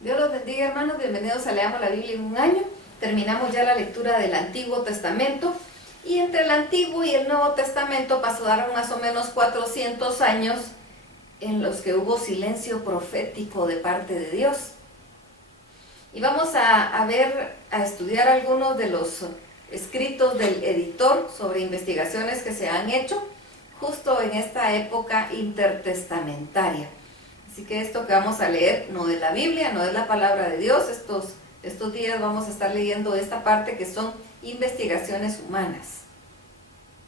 Dios los bendiga, hermanos. Bienvenidos a Leamos la Biblia en un año. Terminamos ya la lectura del Antiguo Testamento. Y entre el Antiguo y el Nuevo Testamento pasaron más o menos 400 años en los que hubo silencio profético de parte de Dios. Y vamos a estudiar algunos de los escritos del editor sobre investigaciones que se han hecho justo en esta época intertestamentaria. Así que esto que vamos a leer no es la Biblia, no es la palabra de Dios. Estos días vamos a estar leyendo esta parte que son investigaciones humanas.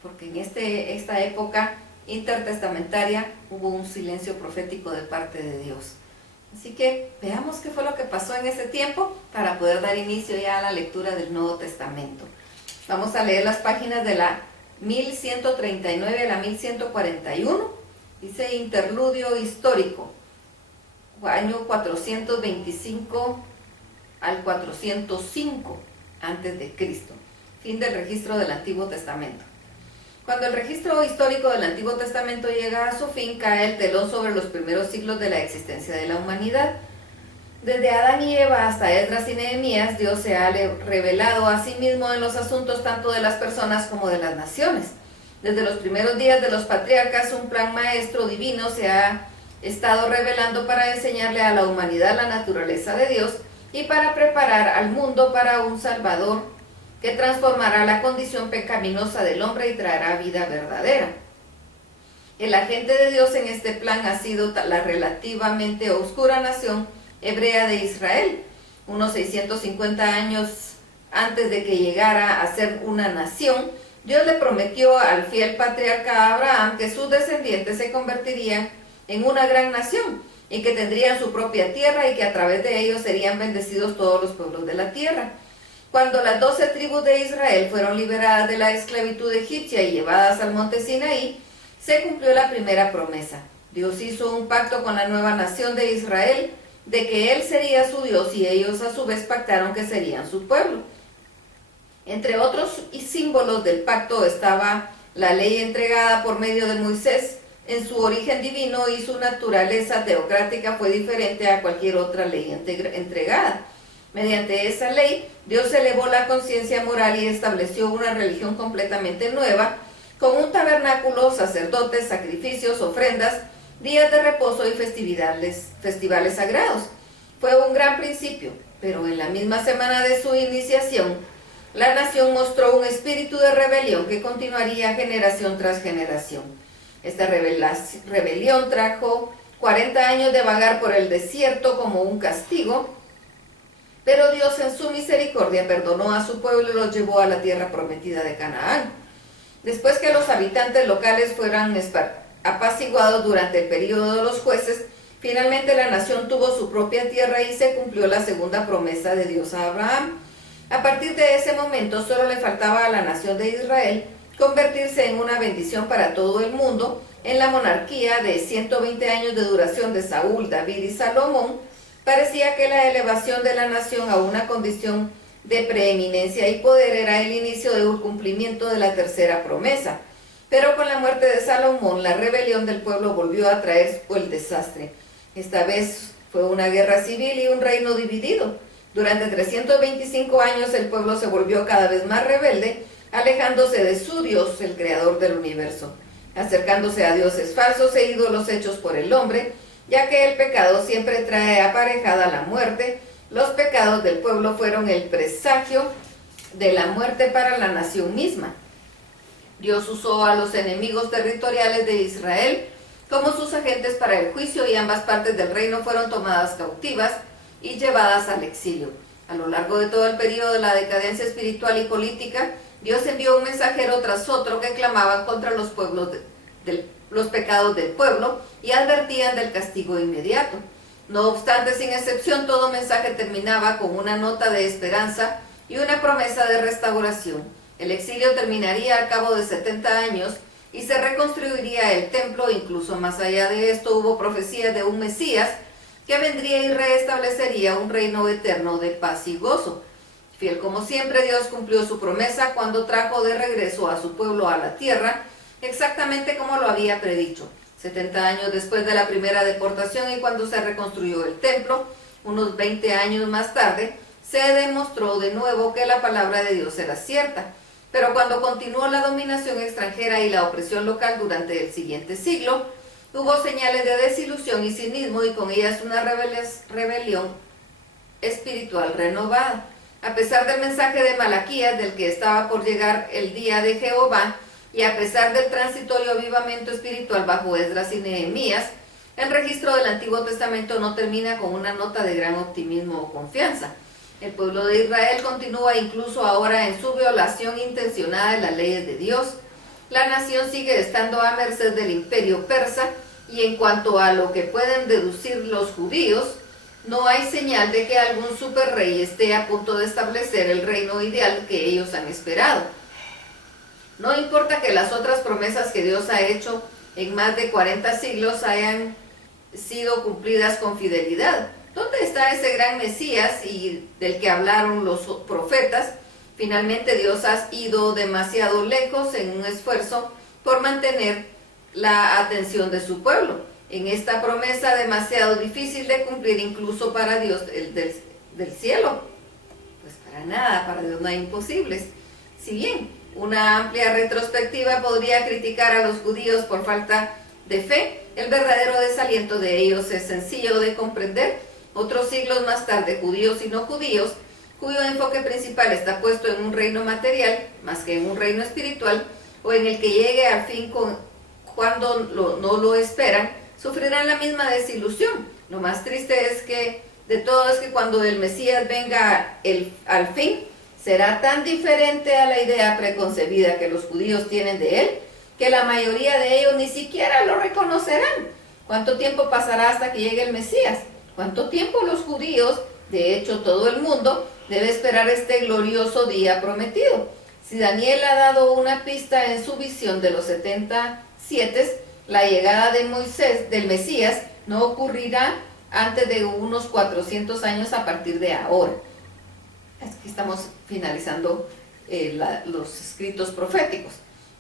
Porque en esta época intertestamentaria hubo un silencio profético de parte de Dios. Así que veamos qué fue lo que pasó en ese tiempo para poder dar inicio ya a la lectura del Nuevo Testamento. Vamos a leer las páginas de la 1139 a la 1141. Dice interludio histórico, año 425 al 405 antes de Cristo. Fin del registro del Antiguo Testamento. Cuando el registro histórico del Antiguo Testamento llega a su fin, cae el telón sobre los primeros siglos de la existencia de la humanidad. Desde Adán y Eva hasta Esdras y Nehemías, Dios se ha revelado a sí mismo en los asuntos tanto de las personas como de las naciones. Desde los primeros días de los patriarcas, un plan maestro divino se ha estado revelando para enseñarle a la humanidad la naturaleza de Dios y para preparar al mundo para un Salvador que transformará la condición pecaminosa del hombre y traerá vida verdadera. El agente de Dios en este plan ha sido la relativamente oscura nación hebrea de Israel, unos 650 años antes de que llegara a ser una nación. Dios le prometió al fiel patriarca Abraham que sus descendientes se convertirían en una gran nación y que tendrían su propia tierra y que a través de ellos serían bendecidos todos los pueblos de la tierra. Cuando las 12 tribus de Israel fueron liberadas de la esclavitud egipcia y llevadas al monte Sinaí, se cumplió la primera promesa. Dios hizo un pacto con la nueva nación de Israel de que Él sería su Dios y ellos a su vez pactaron que serían su pueblo. Entre otros símbolos del pacto estaba la ley entregada por medio de Moisés. En su origen divino y su naturaleza teocrática fue diferente a cualquier otra ley entregada. Mediante esa ley, Dios elevó la conciencia moral y estableció una religión completamente nueva, con un tabernáculo, sacerdotes, sacrificios, ofrendas, días de reposo y festivales sagrados. Fue un gran principio, pero en la misma semana de su iniciación, la nación mostró un espíritu de rebelión que continuaría generación tras generación. Esta rebelión trajo 40 años de vagar por el desierto como un castigo, pero Dios en su misericordia perdonó a su pueblo y los llevó a la tierra prometida de Canaán. Después que los habitantes locales fueran apaciguados durante el período de los jueces, finalmente la nación tuvo su propia tierra y se cumplió la segunda promesa de Dios a Abraham. A partir de ese momento solo le faltaba a la nación de Israel convertirse en una bendición para todo el mundo. En la monarquía de 120 años de duración de Saúl, David y Salomón, parecía que la elevación de la nación a una condición de preeminencia y poder era el inicio de un cumplimiento de la tercera promesa. Pero con la muerte de Salomón, la rebelión del pueblo volvió a traer el desastre. Esta vez fue una guerra civil y un reino dividido. Durante 325 años el pueblo se volvió cada vez más rebelde, alejándose de su Dios, el creador del universo, acercándose a dioses falsos e ídolos hechos por el hombre, ya que el pecado siempre trae aparejada la muerte. Los pecados del pueblo fueron el presagio de la muerte para la nación misma. Dios usó a los enemigos territoriales de Israel como sus agentes para el juicio y ambas partes del reino fueron tomadas cautivas y llevadas al exilio. A lo largo de todo el periodo de la decadencia espiritual y política, Dios envió un mensajero tras otro que clamaban contra los pecados del pueblo y advertían del castigo inmediato. No obstante, sin excepción, todo mensaje terminaba con una nota de esperanza y una promesa de restauración. El exilio terminaría al cabo de 70 años y se reconstruiría el templo. Incluso más allá de esto hubo profecías de un Mesías que vendría y restablecería un reino eterno de paz y gozo. Fiel como siempre, Dios cumplió su promesa cuando trajo de regreso a su pueblo a la tierra, exactamente como lo había predicho. 70 años después de la primera deportación y cuando se reconstruyó el templo, unos 20 años más tarde, se demostró de nuevo que la palabra de Dios era cierta. Pero cuando continuó la dominación extranjera y la opresión local durante el siguiente siglo, hubo señales de desilusión y cinismo y con ellas una rebelión espiritual renovada. A pesar del mensaje de Malaquías del que estaba por llegar el día de Jehová y a pesar del transitorio avivamiento espiritual bajo Esdras y Nehemías, el registro del Antiguo Testamento no termina con una nota de gran optimismo o confianza. El pueblo de Israel continúa incluso ahora en su violación intencionada de las leyes de Dios. La nación sigue estando a merced del imperio persa y en cuanto a lo que pueden deducir los judíos, no hay señal de que algún superrey esté a punto de establecer el reino ideal que ellos han esperado. No importa que las otras promesas que Dios ha hecho en más de 40 siglos hayan sido cumplidas con fidelidad. ¿Dónde está ese gran Mesías y del que hablaron los profetas? Finalmente Dios ha ido demasiado lejos en un esfuerzo por mantener la atención de su pueblo. En esta promesa demasiado difícil de cumplir incluso para Dios del cielo. Pues para nada, para Dios no hay imposibles. Si bien una amplia retrospectiva podría criticar a los judíos por falta de fe, el verdadero desaliento de ellos es sencillo de comprender. Otros siglos más tarde, judíos y no judíos, cuyo enfoque principal está puesto en un reino material más que en un reino espiritual, o en el que llegue al fin cuando no lo esperan, sufrirán la misma desilusión. Lo más triste de todo es que cuando el Mesías venga al fin, será tan diferente a la idea preconcebida que los judíos tienen de él, que la mayoría de ellos ni siquiera lo reconocerán. ¿Cuánto tiempo pasará hasta que llegue el Mesías? ¿Cuánto tiempo los judíos, de hecho todo el mundo, debe esperar este glorioso día prometido? Si Daniel ha dado una pista en su visión de los 77, la llegada de Moisés, del Mesías, no ocurrirá antes de unos 400 años a partir de ahora. Aquí estamos finalizando los escritos proféticos.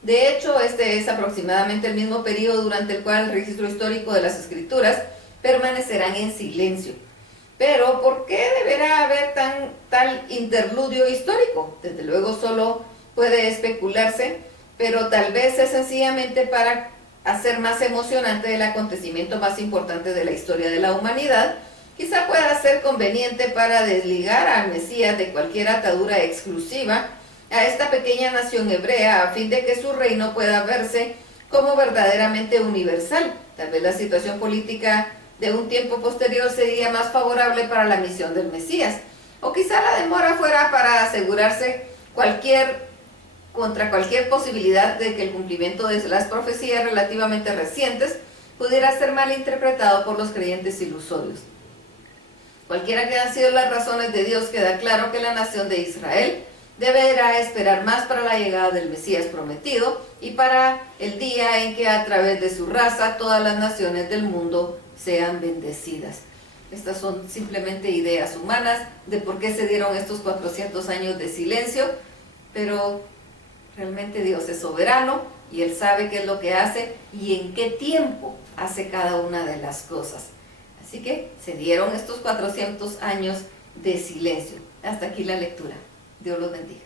De hecho, este es aproximadamente el mismo periodo durante el cual el registro histórico de las escrituras permanecerán en silencio. Pero, ¿por qué deberá haber tal interludio histórico? Desde luego solo puede especularse, pero tal vez es sencillamente para hacer más emocionante el acontecimiento más importante de la historia de la humanidad. Quizá pueda ser conveniente para desligar al Mesías de cualquier atadura exclusiva a esta pequeña nación hebrea, a fin de que su reino pueda verse como verdaderamente universal. Tal vez la situación política de un tiempo posterior sería más favorable para la misión del Mesías, o quizá la demora fuera para asegurarse contra cualquier posibilidad de que el cumplimiento de las profecías relativamente recientes pudiera ser malinterpretado por los creyentes ilusorios. Cualquiera que hayan sido las razones de Dios, queda claro que la nación de Israel deberá esperar más para la llegada del Mesías prometido y para el día en que a través de su raza todas las naciones del mundo sean bendecidas. Estas son simplemente ideas humanas de por qué se dieron estos 400 años de silencio, pero realmente Dios es soberano y Él sabe qué es lo que hace y en qué tiempo hace cada una de las cosas. Así que se dieron estos 400 años de silencio. Hasta aquí la lectura. Dios los bendiga.